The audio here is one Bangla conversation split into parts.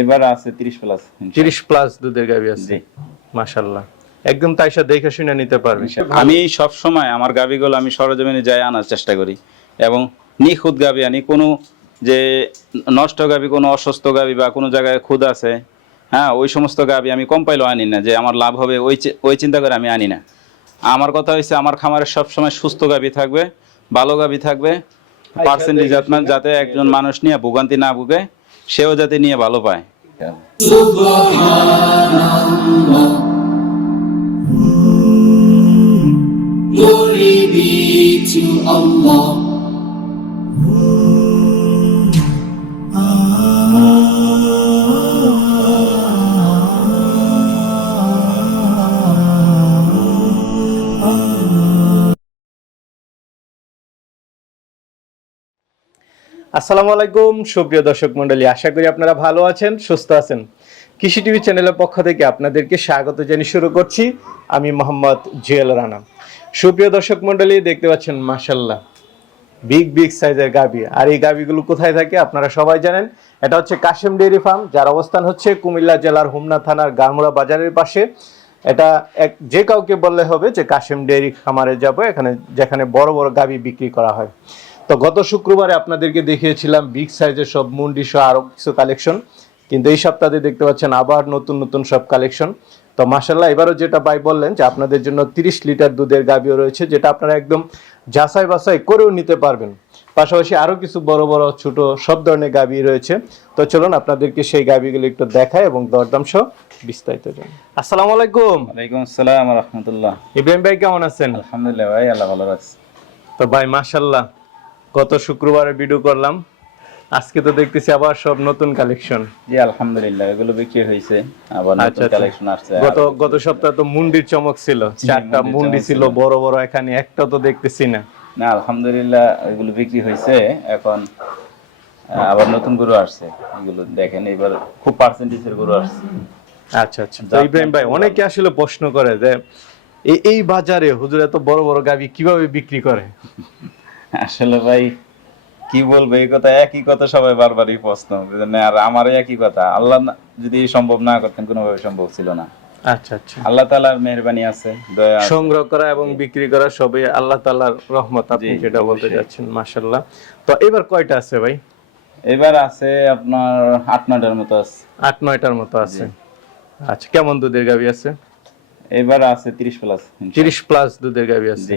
এবার আছে তিরিশ প্লাস তিরিশ প্লাস দুধের গাভী আছে। জি। মাশাল্লাহ। একদম তাইসা দেখে শুনে নিতে পারবে। আমি সব সময় আমার গাবিগুলো আমি সরজমিনে যাই আনার চেষ্টা করি। এবং নিখুঁত গাবি আনি কোনো যে নষ্ট গাবি কোনো অসুস্থ গাবি বা কোনো জায়গায় খুদ আছে হ্যাঁ ওই সমস্ত গাবি আমি কম পাইলেও আনি না যে আমার লাভ হবে ওই ওই চিন্তা করে আমি আনি না। আমার কথা হচ্ছে আমার খামারে সবসময় সুস্থ গাবি থাকবে ভালো গাবি থাকবে পার্সেন্টেজ যাতে একজন মানুষ নিয়ে ভোগান্তি না ভুগে সেও যাতে নিয়ে ভালো পায়। আসসালামু আলাইকুম, সুপ্রিয় দর্শক মন্ডলী আশা করি আপনারা ভালো আছেন, সুস্থ আছেন। কৃষি টিভি চ্যানেলের পক্ষ থেকে আপনাদেরকে স্বাগত জানিয়ে শুরু করছি। আমি মোহাম্মদ জুয়েল রানা। সুপ্রিয় দর্শক মন্ডলী দেখতে পাচ্ছেন মাশাল্লাহ বিগ বিগ সাইজের গাবি। আর এই গাবিগুলো কোথায় থাকে আপনারা সবাই জানেন। এটা হচ্ছে কাশেম ডেয়ারি ফার্ম, যার অবস্থান হচ্ছে কুমিল্লা জেলার হোমনা থানার গারমুড়া বাজারের পাশে। এটা এক, যে কাউকে বললে হবে যে কাশেম ডেয়ারি খামারে যাব, এখানে, যেখানে বড় বড় গাবি বিক্রি করা হয়। তো গত শুক্রবারে আপনাদেরকে দেখিয়েছিলাম বিগ সাইজের সব মুন্ডি সহ আরও কিছু কালেকশন কিন্তু এই সপ্তাহে দেখতে পাচ্ছেন আবার নতুন নতুন সব কালেকশন তো মাসাল্লাহ এবারও যেটা ভাই বললেন যে আপনাদের জন্য তিরিশ লিটার দুধের গাবিও রয়েছে যেটা আপনারা একদম যাচাই বাছাই করেও নিতে পারবেন। পাশাপাশি আরও কিছু বড় বড় ছোট সব ধরনের গাবি রয়েছে। তো চলুন আপনাদেরকে সেই গাবিগুলো একটু দেখায় এবং দরদাম সহ বিস্তারিত জানি। আসসালামু আলাইকুম। ওয়ালাইকুম আসসালাম রহমতুল্লাহ। ইব্রাহিম ভাই কেমন আছেন? আলহামদুলিল্লাহ ভাই আল্লাহ ভালো রাখছে। তো ভাই মাশাল্লাহ গত শুক্রবারে ভিডিও করলাম। আজকে তো দেখতেছি আবার সব নতুন কালেকশন জি আলহামদুলিল্লাহ এগুলো বিক্রি হয়েছে আবার আচ্ছা, নতুন আচ্ছা। কালেকশন আসছে। গত গত সপ্তাহে তো মুন্ডির চমক ছিল চারটা মুন্ডি ছিল। বড় বড় এখানে একটা তো দেখতেছি না। না আলহামদুলিল্লাহ এগুলো বিক্রি হয়েছে এখন আবার নতুন গরু আসছে এগুলো দেখেন এবার খুব পার্সেন্টেজের গরু আসছে। আচ্ছা আচ্ছা। তো ইব্রাহিম ভাই অনেকে আসলে প্রশ্ন করে যে এই এই বাজারে হুজুর এত বড় বড় গাবি কীভাবে বিক্রি করে? আসলে ভাই কি বলব এই কথা একই কথা সবাই বারবারই প্রশ্ন আর আমারও একই কথা আল্লাহ যদি সম্ভব না করতেন কোনোভাবে সম্ভব ছিল না। আচ্ছা আচ্ছা। আল্লাহ তালার মেহরবানি আছে দয়া সংগ্রহ করা এবং বিক্রি করা সবই আল্লাহ তাআলার রহমত আপনি যেটা বলতে যাচ্ছেন মাশাল্লাহ তো এবার কয়টা আছে ভাই? এবার আছে আপনার আট নটার মতো আছে। আট নয়টার মতো আছে। আচ্ছা কেমন দুধের গাবি আছে? এবার আছে তিরিশ প্লাস তিরিশ প্লাস দুধের গাবি আছে।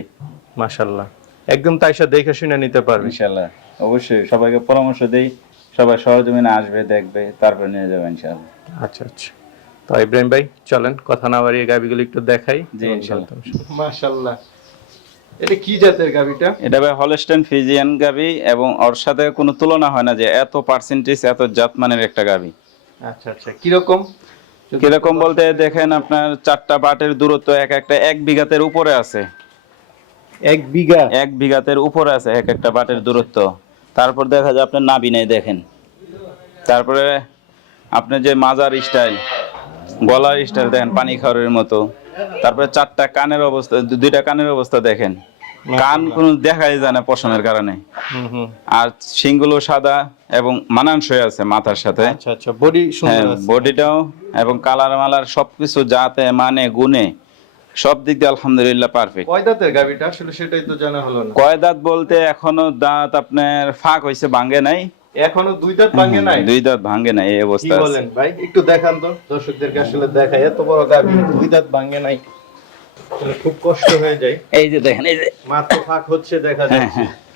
মাশাল্লাহ একদম তাইসা দেখে শুনে নিতে পারবে। ইনশাল্লাহ অবশ্যই। সবাইকে পরামর্শ দেই সবাই সরজমিনে আসবে দেখবে তারপরে নিয়ে যাবে ইনশাল্লাহ আচ্ছা আচ্ছা। তো ইব্রাহিম ভাই চলেন কথা না বাড়িয়ে গাবিগুলো একটু দেখাই। জি, ইনশাল্লাহ। মাশাল্লাহ এটা কি জাতের গাবিটা? এটা ভাই হলস্টেন ফিজিয়ান গাবি এবং ওর সাথে কোনো তুলনা হয় না যে এত পার্সেন্টেজ এত জাতমানের একটা গাবি। আচ্ছা আচ্ছা। কীরকম? কীরকম বলতে দেখেন আপনার চারটা বাটের দূরত্ব এক একটা এক বিঘাতের উপরে আছে। এক বিঘা। এক বিঘাতের উপরে আছে এক একটা বাটের দূরত্ব। তারপর দেখা যায় আপনার নাবি নেই দেখেন। তারপরে আপনি যে মাজার স্টাইল গলার স্টাইল দেখেন পানি খাওয়ারের মতো। তারপরে চারটা কানের অবস্থা দুইটা কানের অবস্থা দেখেন। কান কোনো দেখাই যায় না পশমের কারণে। আর শিংগুলো সাদা এবং মানানসই আছে মাথার সাথে। আচ্ছা আচ্ছা বডি হ্যাঁ বডিটাও এবং কালার মালার সবকিছু যাতে মানে গুণে সব দিক দিয়ে আলহামদুলিল্লাহ পারফেক্ট কয় দাঁতের গাবিটা আসলে সেটাই তো জানা হলো না। কয় দাঁত বলতে এখনও দাঁত আপনার ফাঁক হইছে ভাঙে নাই। এখনও দুই দাঁত ভাঙে নাই? দুই দাঁত ভাঙে নাই এই অবস্থা কি বলেন ভাই? একটু দেখান তো দর্শকদেরকে আসলে দেখাই। এত বড় গাবি দুই দাঁত ভাঙে নাই। খুব কষ্ট হয়ে যায়। এই যে দেখেন এই যে মাত্র ফাঁক হচ্ছে দেখা হ্যাঁ, যাচ্ছে মাশাআল্লাহ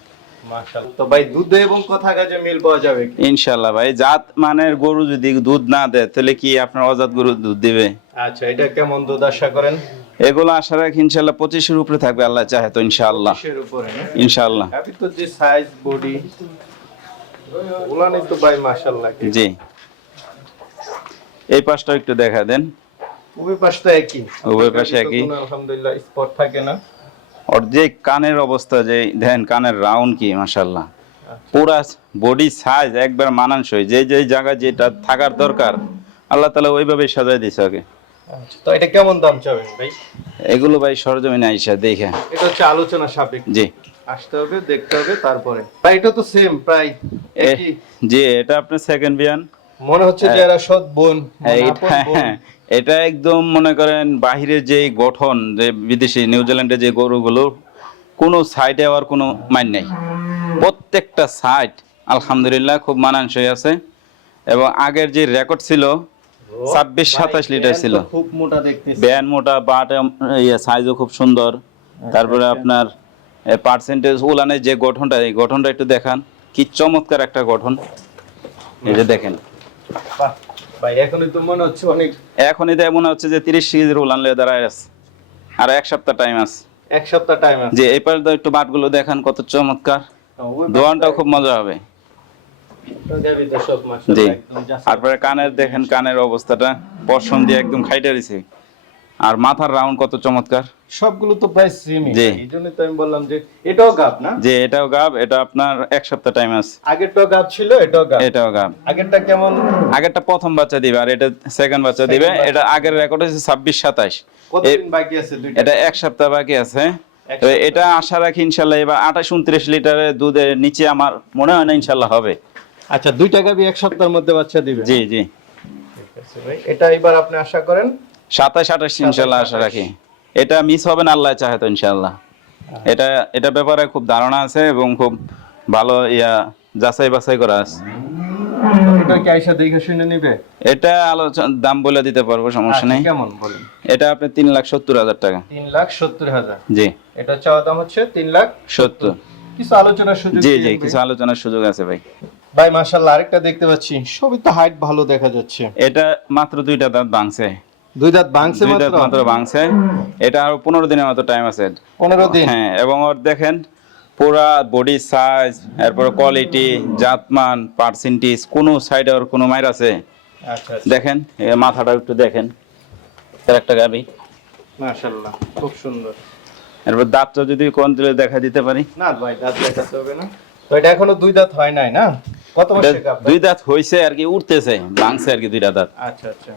তো ভাই দুধে এবং কথা কাজে মিল পাওয়া যাবে কি? ইনশাল্লাহ ভাই জাত মানের গরু যদি দুধ না দেয় তাহলে কি আপনার অজাত গরু দুধ দিবে? আচ্ছা এটা কেমন দুধ আশা করেন? এগুলো আশা রাখি ইনশাল্লাহ পঁচিশের উপরে থাকবে আল্লাহ চাহে তো ইনশাআল্লাহ। কিসের ইনশাআল্লাহ। তো যে সাইজ বডি তো ভাই মাশাআল্লাহ জি। এই পাশটা একটু দেখা দেন। উভয় পাশটা একই। উভয় পাশে একই। আলহামদুলিল্লাহ স্পট থাকে না। যে কানের অবস্থা যে দেখেন কানের রাউন্ড কি মাশাল্লাহ পুরা বডি সাইজ একবার মানানসই। যে যে জায়গা যেটা থাকার দরকার আল্লাহ তালা ওইভাবে সাজাই দিছে ওকে। আচ্ছা তো এটা কেমন দাম চাবেন ভাই? এগুলো ভাই সরজমিনে আইসা দেখে। এটা হচ্ছে আলোচনা সাপেক্ষ। জি। আসতে হবে দেখতে হবে তারপরে। ভাই এটা তো সেম প্রায় জি এটা আপনার সেকেন্ড বিয়ান। মনে হচ্ছে যে হ্যাঁ। সৎ বোন এটা একদম মনে করেন বাহিরের যে গঠন যে বিদেশি নিউজিল্যান্ডে যে গরুগুলো কোনো সাইডে আবার কোনো মাইন নেই। প্রত্যেকটা সাইড আলহামদুলিল্লাহ খুব মানানসই আছে। এবং আগের যে রেকর্ড ছিল ছাব্বিশ সাতাশ লিটার ছিল। খুব মোটা দেখতেছি। ব্যান মোটা বাট সাইজও খুব সুন্দর। তারপরে আচ্ছা। আপনার পার্সেন্টেজ উলানের যে গঠনটা এই গঠনটা একটু দেখান। কি চমৎকার একটা গঠন। এই যে দেখেন। ভাই এখনই তো মনে হচ্ছে অনেক এখনই তো মনে হচ্ছে যে 30 সিরিজ রোল আনলে দাঁড়ায় আছে। আর এক সপ্তাহ টাইম আছে। এক সপ্তাহ টাইম আছে। যে এপার তো একটু বাটগুলো দেখান কত চমৎকার। দোয়ানটাও খুব মজা হবে। জি। তারপরে কানের দেখেন কানের অবস্থাটা। পশম দিয়ে একদম খাইটা দিছে। আর মাথার রাউন্ড কত চমৎকার? সবগুলো তো প্রায় সেমই। এই জন্যই তো আমি বললাম যে এটাও গাব না? যে এটাও গাব এটা আপনার এক সপ্তাহ টাইম আছে। আগেরটাও গাব ছিল এটাও গাব। এটাও গাব। আগেরটা কেমন? আগেরটা প্রথম বাচ্চা দিবে আর এটা সেকেন্ড বাচ্চা দিবে। এটা আগের রেকর্ড হচ্ছে ছাব্বিশ সাতাশ। কতদিন বাকি আছে দুইটা? এটা এক সপ্তাহ বাকি আছে। তো এটা আশা রাখি ইনশাল্লাহ এবার আঠাশ উনত্রিশ লিটারের দুধের নিচে আমার মনে হয় না ইনশাল্লাহ হবে। আচ্ছা দুইটা গাবি এক সপ্তাহের মধ্যে বাচ্চা দিবে। জি জি। ঠিক আছে ভাই। এটা এবার আপনি আশা করেন? সাতাশ আঠাশ ইনশাল্লাহ আশা রাখি। এটা মিস হবে না আল্লাহ চাহে তো ইনশাল্লাহ। এটা এটা ব্যাপারে খুব ধারণা আছে এবং খুব ভালো ইয়া যাচাই বাছাই করা আছে। এটা আলোচনা দাম বলে দিতে পারব সমস্যা আচ্ছা, নেই। কেমন? বলেন। এটা আপনি তিন লাখ সত্তর হাজার টাকা। তিন লাখ সত্তর হাজার। জি। এটা চাওয়া দাম হচ্ছে তিন লাখ সত্তর। কিছু আলোচনার সুযোগ জি জি কিছু আলোচনার সুযোগ আছে ভাই। ভাই মাশাআল্লাহ আরেকটা দেখতে পাচ্ছি। সবই তো হাইট ভালো দেখা যাচ্ছে। এটা মাত্র দুইটা দাঁত ভাঙছে। দুই দাঁত ভাঙছে দুই দাঁত মাত্র? ভাঙছে। এটা আরও পনেরো দিনের মতো টাইম আছে। পনেরো দিন? হ্যাঁ এবং ওর দেখেন পুরা বডি সাইজ এরপর কোয়ালিটি জাতমান পার্সেন্টেজ কোনো সাইডে ওর কোনো মাইর আছে? আচ্ছা আচ্ছা। দেখেন মাথাটা একটু দেখেন। একটা গাবি মাশাআল্লাহ খুব সুন্দর। এরপর দাঁতটা যদি কোন দিলে দেখা দিতে পারি? না ভাই দাঁত দেখাতে হবে না। তো এটা এখনও দুই দাঁত হয় নাই না? কত দুই দাঁত হয়েছে আর কি উঠতেছে ভাঙছে আর কি দুইটা দাঁত। আচ্ছা আচ্ছা।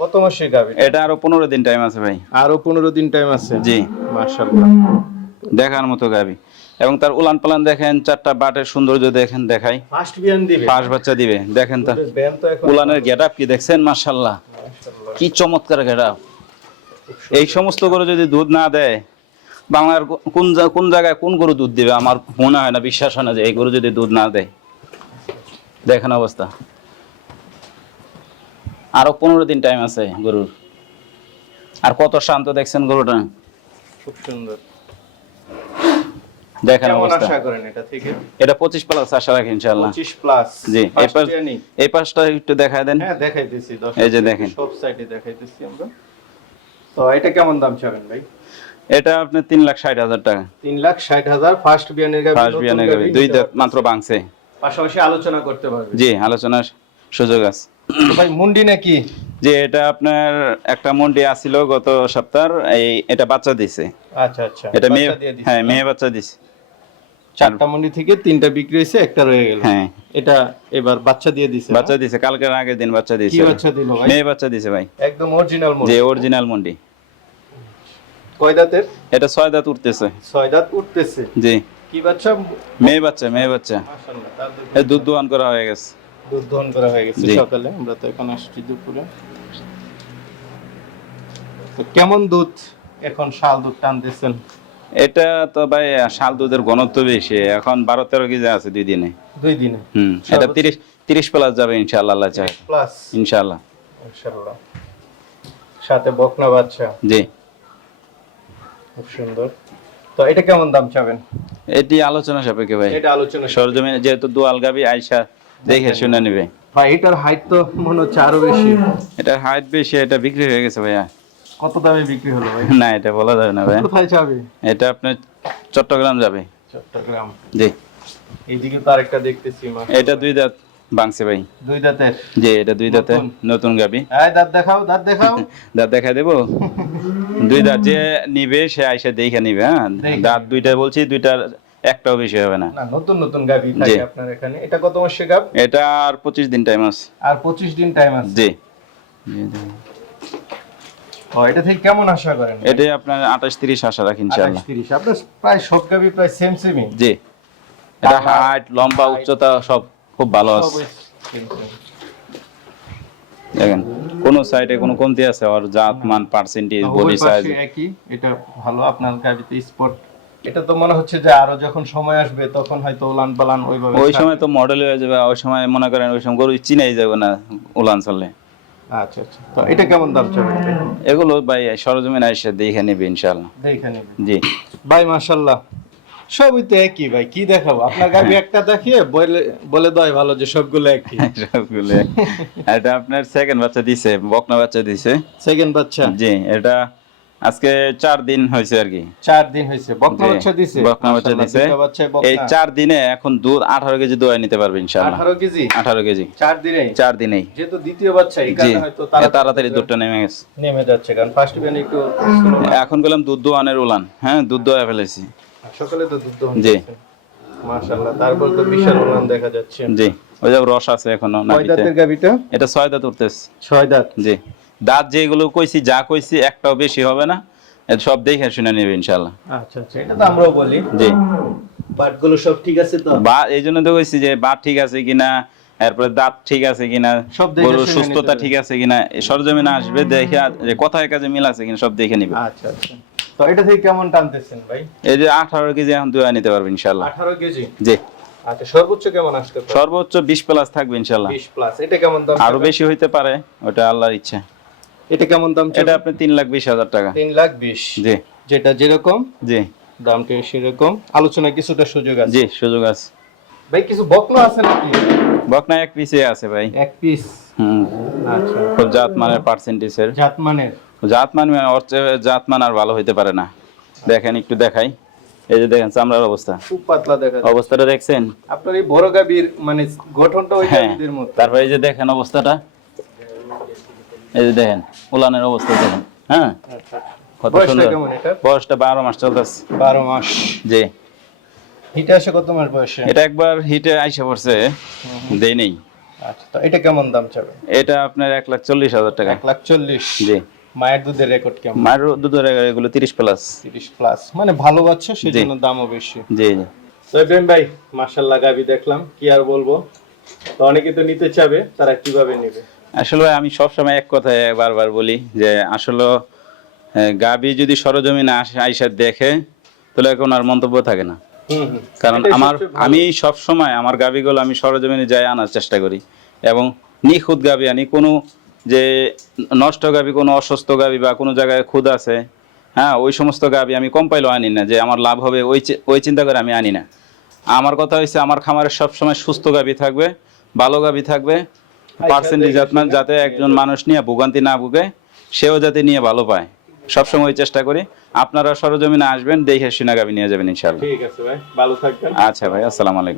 কত মাসের গাব এটা? আরও পনেরো দিন টাইম আছে ভাই। আরও পনেরো দিন টাইম আছে? জি। মাশাআল্লাহ। দেখার মতো গাবি এবং তার উলান পালান দেখেন চারটা বাটের সৌন্দর্য দেখেন দেখাই। ফার্স্ট বিয়ান দিবে। বাচ্চা দিবে। দেখেন তার উলানের কি দেখছেন? মাশাআল্লাহ। কি চমৎকার গেট এই সমস্ত গরু যদি দুধ না দেয় বাংলার কোন কোন জায়গায় কোন গরু দুধ দিবে? আমার মনে হয় না বিশ্বাস হয় না যে এই গরু যদি দুধ না দেয়। দেখেন অবস্থা। আরও পনেরো দিন টাইম আছে গরুর। আর কত শান্ত দেখছেন গরুটা? খুব সুন্দর। দেখেন অবস্থা। এটা থেকে? এটা পঁচিশ প্লাস আশা রাখি প্লাস জি এই পাশ এই পাশটা একটু দেখায় দেন। হ্যাঁ দেখাইতেছি। এই যে দেখেন। সব সাইডে দেখাইতেছি আমরা। তো এটা কেমন দাম চাবেন ভাই? এটা আপনার তিন লাখ ষাট হাজার টাকা। তিন লাখ ষাট হাজার ফার্স্ট বিয়ানের গাবি ফার্স্ট নতুন বিয়ানে গাবি দুই মাত্র ভাঙছে পাশাপাশি আলোচনা করতে পারবে জি আলোচনার সুযোগ আছে। ভাই মুন্ডি নাকি? যে এটা আপনার একটা মন্ডি আসিল গত সপ্তাহ এই এটা বাচ্চা দিছে। আচ্ছা আচ্ছা এটা মেয়ে হ্যাঁ মেয়ে বাচ্চা দিছে। চারটা মুন্ডি থেকে তিনটা বিক্রি হয়েছে একটা রয়ে গেল। হ্যাঁ। এটা এবার বাচ্চা দিয়ে দিছে বাচ্চা দিছে কালকের আগের দিন বাচ্চা কি বাচ্চা দিল ভাই? মেয়ে বাচ্চা দিছে ভাই। একদম অরিজিনাল যে অরিজিনাল মন্ডি। কয় দাঁতের? এটা ছয় দাঁত উঠতেছে। ছয় দাঁত উঠতেছে। জি। কি বাচ্চা? মেয়ে বাচ্চা মেয়ে বাচ্চা। মাশাআল্লাহ তার দুধ দোয়ান করা হয়ে গেছে। দুধ দহন করা হয়ে গেছে সকালে আমরা তো এখন আসছি দুপুরে। তো কেমন দুধ এখন শাল দুধ টানতেছেন? এটা তো ভাই শাল দুধের ঘনত্ব বেশি। এখন বারো তেরো কেজি আছে দুই দিনে। দুই দিনে? হুম এটা তিরিশ তিরিশ প্লাস যাবে ইনশাআল্লাহ আল্লাহ চাই প্লাস ইনশাআল্লাহ। সাথে বকনা বাচ্চা জি। খুব সুন্দর। তো এটা কেমন দাম চাবেন? এটি আলোচনা সাপেক্ষে ভাই। এটা আলোচনা সরজমিনে যেহেতু দোয়াল গাবি আইসা দেখে শুনে নিবে। ভাই এটার হাইট তো মনে হচ্ছে আরও বেশি। এটার হাইট বেশি এটা বিক্রি হয়ে গেছে ভাইয়া। কত দামে বিক্রি হলো ভাই? না এটা বলা যাবে না ভাই কোথায় যাবে? এটা আপনার চট্টগ্রাম যাবে। চট্টগ্রাম। জি। এইদিকে তো আরেকটা দেখতেছি মা এটা দুই দাঁত ভাঙছে ভাই। দুই দাঁতের? জি এটা দুই দাঁতে নতুন। গাবি। হ্যাঁ দাঁত দেখাও দাঁত দেখাও। দাঁত দেখা দেবো? দুই দাঁত যে নিবে সে আইসা দেখে নিবে হ্যাঁ? দাঁত দুইটা বলছি দুইটার একটাও বেশি হবে না। না নতুন নতুন গাবি থাকে আপনার এখানে। এটা কত মাসের গাব এটা আর পঁচিশ দিন টাইম আছে। আর পঁচিশ দিন টাইম আছে। জি। ও এটা থেকে কেমন আশা করেন? এটাই আপনার আঠাশ তিরিশ আশা রাখি ইনশাআল্লাহ। আঠাশ তিরিশ। আপনার প্রায় সব গাবি প্রায় সেম সেমই জি। এটা হাইট লম্বা উচ্চতা সব খুব ভালো আছে। দেখেন কোন সাইডে কোনো কমতি আছে? আর জাত মান পার্সেন্টেজ বডি সাইজ একই। এটা ভালো আপনার গাড়িতে স্পট এটা তো মনে হচ্ছে যে আরও যখন সময় আসবে তখন হয়তো উলান পালান ওইভাবে ওই সময় তো মডেল হয়ে যাবে ওই সময় মনে করেন ওই সময় গরু চিনাই যাবে না উলান চললে। আচ্ছা আচ্ছা। তো এটা কেমন দাম চাবেন এগুলো ভাই সরজমিন এসে দেখে নেবে ইনশাল্লাহ দেখে নেবেন জি। ভাই মাশাল্লাহ সবই তো একই ভাই কি দেখাবো? আপনার গাড়ি একটা দেখিয়ে বলে বলে দেয় ভালো যে সবগুলো একই। সবগুলো এটা আপনার সেকেন্ড বাচ্চা দিছে বকনা বাচ্চা দিছে। সেকেন্ড বাচ্চা? জি এটা আজকে চার দিন হয়েছে আর কি। চার দিন হয়েছে। বকনা বাচ্চা দিছে। বকনা বাচ্চা দিছে। এই চার দিনে এখন দুধ আঠারো কেজি দোয়া নিতে পারবে ইনশাল্লাহ আঠারো কেজি? আঠারো কেজি। চার দিনে চার দিনেই। যেহেতু দ্বিতীয় বাচ্চা এই কারণে হয়তো তাড়াতাড়ি দুধটা নেমে গেছে। নেমে যাচ্ছে কারণ ফার্স্ট বিয়ান একটু এখন গেলাম দুধ দোয়ানের উলান। হ্যাঁ দুধ দোয়া ফেলেছি। সকালে তো দুধ জি। মাশাআল্লাহ তারপর তো বিশাল উলান দেখা যাচ্ছে। জি ওই যে রস আছে এখনও কয় নাভিতে দাঁতের গাবিটা এটা ছয় দাঁত উঠতেছে। ছয় দাঁত? জি। দাঁত যেগুলো কইছি যা কইছি একটাও বেশি হবে না। সব দেখে শুনে নেবে ইনশাল্লাহ। আচ্ছা আচ্ছা। এটা তো আমরাও বলি। জি। বাটগুলো সব ঠিক আছে তো? বা এই জন্য তো কইছি যে বাট ঠিক আছে কিনা এরপরে দাঁত ঠিক আছে কিনা সব দেখে গরুর সুস্থতা ঠিক আছে কিনা সরজমিনে আসবে দেখে যে কথায় কাজে মিল আছে কিনা সব দেখে নিবে। আচ্ছা আচ্ছা। তো এটা থেকে কেমন টানতেছেন ভাই? এই যে আঠারো কেজি এখন দুয়া নিতে পারবে ইনশাল্লাহ। আঠারো কেজি? জি। আচ্ছা সর্বোচ্চ কেমন আসতে পারে? সর্বোচ্চ বিশ প্লাস থাকবে প্লাস এটা কেমন দাম আরও বেশি হইতে পারে ওটা আল্লাহর ইচ্ছা। এটা কেমন দাম এটা আপনি তিন লাখ বিশ হাজার টাকা। তিন লাখ বিশ। জি। যেটা যেরকম জি। দামটা সেরকম। আলোচনা কিছুটা সুযোগ আছে। জি সুযোগ আছে। ভাই কিছু বকনা আছে নাকি? বকনা এক পিসে আছে ভাই। এক পিস হুম। আচ্ছা। খুব জাত মানের পার্সেন্টেজের জাত মানের জাত মান ওর মান আর ভালো হইতে পারে না। দেখেন একটু দেখাই। এই যে দেখেন চামড়ার অবস্থা। খুব পাতলা দেখা অবস্থাটা দেখছেন? আপনার এই বড় গাবির মানে গঠনটা ওই হ্যাঁ। গাবিদের মতো। তারপরে এই যে দেখেন অবস্থাটা। এই যে দেখেন উলানের অবস্থা দেখেন হ্যাঁ? আচ্ছা। কত সুন্দর। বয়সটা বারো মাস চলতেছে। বারো মাস। জি। হিটে আসে কত মাস বয়সে? এটা একবার হিটে আইসা পড়ছে দেই নেই। আচ্ছা তো এটা কেমন দাম চাবে এটা আপনার এক লাখ চল্লিশ হাজার টাকা। এক লাখ চল্লিশ? জি। মায়ের দুধের রেকর্ড কেমন? মায়ের দুধের রেকর্ড এগুলো তিরিশ প্লাস তিরিশ প্লাস মানে ভালো বাচ্চা সেজন্য দামও বেশি। জি জি। তো ইব্রাহিম ভাই মার্শাল্লাহ গাবি দেখলাম। কি আর বলব? তো অনেকে তো নিতে চাবে তারা কীভাবে নেবে? আসলে আমি সবসময় এক কথায় বারবার বলি যে আসলে গাবি যদি সরজমিনে আইসা দেখে তাহলে এখন আর মন্তব্য থাকে না। কারণ আমার আমি সব সময় আমার গাবিগুলো আমি সরজমিনে যাই আনার চেষ্টা করি এবং নিখুঁত গাবি আনি। কোনো যে নষ্ট গাবি কোনো অসুস্থ গাবি বা কোনো জায়গায় খুদ আছে হ্যাঁ ওই সমস্ত গাবি আমি কম পাইলেও আনি না যে আমার লাভ হবে ওই ওই চিন্তা করে আমি আনি না। আমার কথা হচ্ছে আমার খামারে সবসময় সুস্থ গাবি থাকবে ভালো গাবি থাকবে পার্সেন্টেজ আপনার যাতে একজন মানুষ নিয়ে ভোগান্তি না ভুগে সেও যাতে নিয়ে ভালো পায়। সবসময় চেষ্টা করি আপনারা সরজমিনে আসবেন দেখে শুনে গাবি নিয়ে যাবেন ইনশাল্লাহ ঠিক আছে ভাই ভালো থাকবেন। আচ্ছা ভাই আসসালামু আলাইকুম।